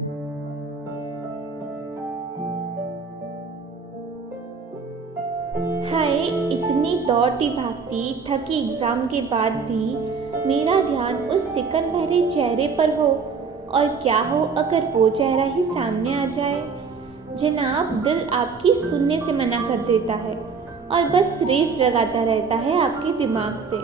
हाय, इतनी दौड़ती भागती थकी एग्जाम के बाद भी मेरा ध्यान उस सिकन भरे चेहरे पर हो। और क्या हो अगर वो चेहरा ही सामने आ जाए। जनाब, दिल आपकी सुनने से मना कर देता है और बस रेस लगाता रहता है आपके दिमाग से।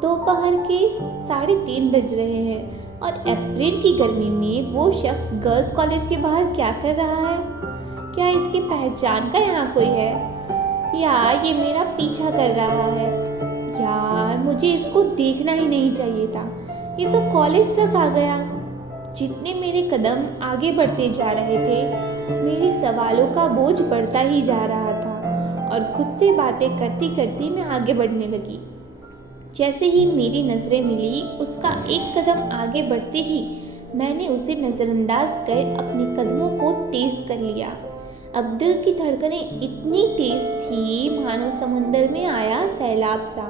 दोपहर के 3:30 बज रहे हैं और अप्रैल की गर्मी में वो शख्स गर्ल्स कॉलेज के बाहर क्या कर रहा है। क्या इसकी पहचान का यहाँ कोई है? यार, ये मेरा पीछा कर रहा है। यार, मुझे इसको देखना ही नहीं चाहिए था। ये तो कॉलेज तक आ गया। जितने मेरे कदम आगे बढ़ते जा रहे थे, मेरे सवालों का बोझ बढ़ता ही जा रहा था और खुद से बातें करती करती मैं आगे बढ़ने लगी। जैसे ही मेरी नज़रें मिली, उसका एक कदम आगे बढ़ते ही मैंने उसे नज़रअंदाज कर अपने कदमों को तेज़ कर लिया। अब दिल की धड़कनें इतनी तेज थी मानो समुंदर में आया सैलाब सा।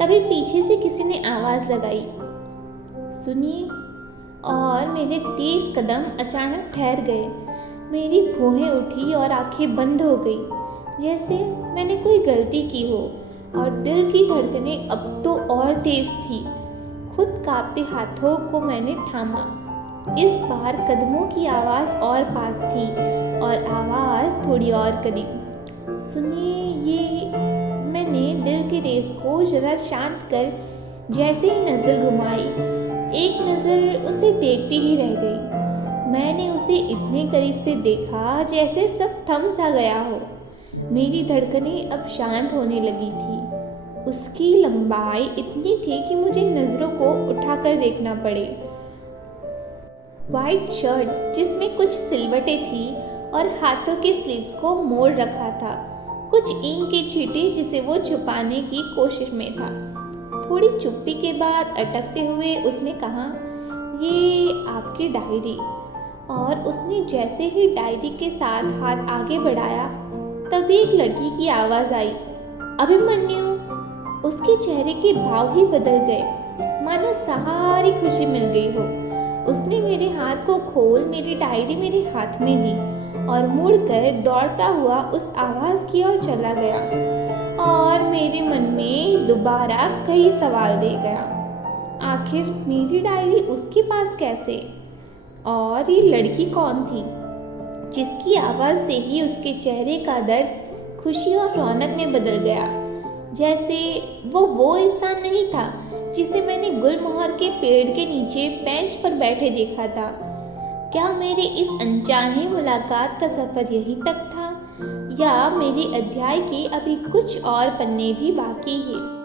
तभी पीछे से किसी ने आवाज़ लगाई, सुनिए। और मेरे तेज कदम अचानक ठहर गए। मेरी भौहें उठी और आंखें बंद हो गई, जैसे मैंने कोई गलती की हो। और दिल की धड़कनें अब तो और तेज थी। खुद कांपते हाथों को मैंने थामा। इस बार कदमों की आवाज़ और पास थी और आवाज़ थोड़ी और करीब। सुनिए, ये। मैंने दिल की रेस को जरा शांत कर जैसे ही नज़र घुमाई, एक नज़र उसे देखती ही रह गई। मैंने उसे इतने करीब से देखा जैसे सब थम सा गया हो। मेरी धड़कनें अब शांत होने लगी थी। उसकी लंबाई इतनी थी कि मुझे नज़रों को उठाकर देखना पड़े। वाइट शर्ट जिसमें कुछ सिलवटें थी और हाथों के स्लीव्स को मोड़ रखा था। कुछ इंक के छींटे जिसे वो छुपाने की कोशिश में था। थोड़ी चुप्पी के बाद अटकते हुए उसने कहा, ये आपकी डायरी। और उसने जैसे ही डायरी के साथ हाथ आगे बढ़ाया, तभी एक लड़की की आवाज़ आई, अभिमन्यु। उसके चेहरे के भाव ही बदल गए, मानो सारी खुशी मिल गई हो। उसने मेरे हाथ को खोल मेरी डायरी मेरे हाथ में दी और मुड़कर दौड़ता हुआ उस आवाज़ की ओर चला गया। और मेरे मन में दोबारा कई सवाल दे गया। आखिर मेरी डायरी उसके पास कैसे? और ये लड़की कौन थी जिसकी आवाज़ से ही उसके चेहरे का दर्द खुशी और रौनक में बदल गया? जैसे वो इंसान नहीं था जिसे मैंने गुलमोहर के पेड़ के नीचे बेंच पर बैठे देखा था। क्या मेरे इस अनचाही मुलाकात का सफ़र यहीं तक था, या मेरे अध्याय के अभी कुछ और पन्ने भी बाकी हैं?